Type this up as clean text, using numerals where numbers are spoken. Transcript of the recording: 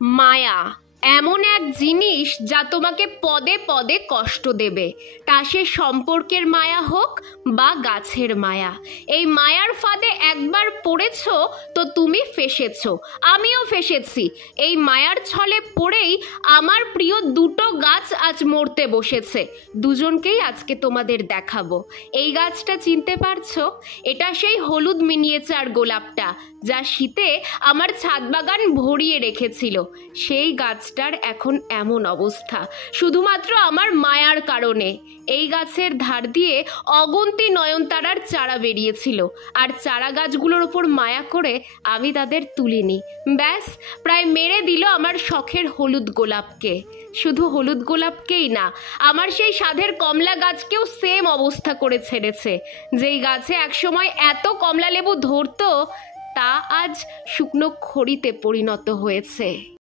মায়া এমন এক জিনিস যা তোমাকে পদে পদে কষ্ট দেবে, তা সে সম্পর্কের মায়া হোক বা গাছের মায়া। এই মায়ার ফাঁদে একবার পড়েছ তো তুমি ফেসেছ, আমিও ফেসেছি। এই মায়ার ছলে পড়েই আমার প্রিয় দুটো গাছ আজ মরতে বসেছে। দুজনকেই আজকে তোমাদের দেখাবো। এই গাছটা চিনতে পারছো? এটা সেই হলুদ মিনিয়েচার গোলাপটা যা শীতে আমার ছাদ বাগান ভরিয়ে রেখেছিল। সেই গাছটার এখন এমন অবস্থা শুধুমাত্র আমার মায়ার কারণে। এই গাছের ধার দিয়ে অগুন্তি নয়নতারার চারা বেরিয়েছিল, আর চারা গাছগুলোর ওপর মায়া করে আমি তাদের তুলিনি। ব্যাস, প্রায় মেরে দিল আমার শখের হলুদ গোলাপকে। শুধু হলুদ গোলাপকেই না, আমার সেই সাধের কমলা গাছকেও সেম অবস্থা করে ছেড়েছে। যেই গাছে একসময় এত কমলা লেবু ধরতো তা আজ শুকনো খড়িতে পরিণত হয়েছে।